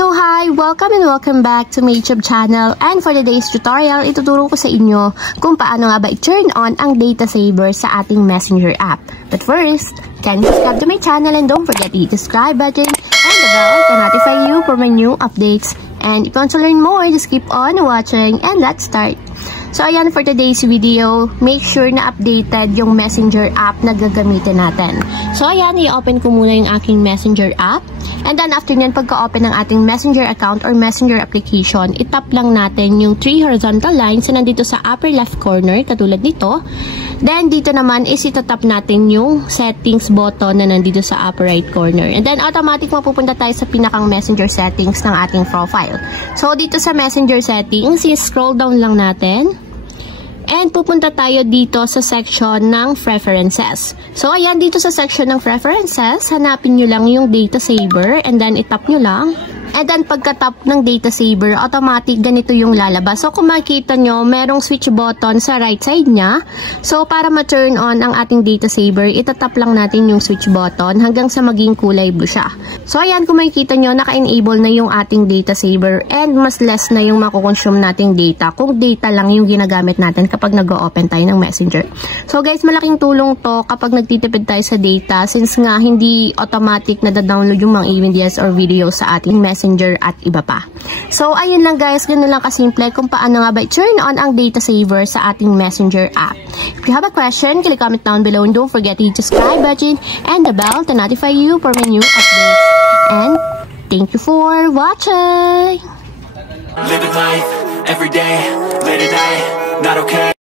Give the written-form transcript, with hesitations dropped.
So hi! Welcome and welcome back to my YouTube channel, and for today's tutorial, ituturo ko sa inyo kung paano nga ba i-turn on ang data saver sa ating Messenger app. But first, can you subscribe to my channel and don't forget to hit the subscribe button and the bell to notify you for my new updates. And if you want to learn more, just keep on watching and let's start. So ayan, for today's video, make sure na updated yung Messenger app na gagamitin natin. So ayan, i-open ko muna yung aking Messenger app. And then after nyan, pagka-open ng ating Messenger account or Messenger application, itap lang natin yung 3 horizontal lines na nandito sa upper left corner, katulad nito. Then dito naman is itatap natin yung settings button na nandito sa upper right corner. And then automatic mapupunta tayo sa pinakang Messenger settings ng ating profile. So dito sa Messenger settings, i-scroll down lang natin. And pupunta tayo dito sa section ng preferences. So ayan, dito sa section ng preferences, hanapin nyo lang yung data saver and then itap nyo lang. And then pagka-tap ng data saver, automatic ganito yung lalabas. So kung makikita nyo, merong switch button sa right side niya. So para ma-turn on ang ating data saver, itatap lang natin yung switch button hanggang sa maging kulay blue siya. So ayan, kung makikita nyo, naka-enable na yung ating data saver and mas less na yung makukonsume nating data kung data lang yung ginagamit natin kapag nag-open tayo ng Messenger. So guys, malaking tulong to kapag nagtitipid tayo sa data since nga hindi automatic na da-download yung mga images or videos sa ating Messenger at iba pa. So ayun lang guys, ganun lang kasimple kung paano nga ba i-turn on ang data saver sa ating Messenger app. If you have a question, click comment down below and don't forget to hit the subscribe button and the bell to notify you for my new updates. And thank you for watching! Living life, every day, late at night, not okay.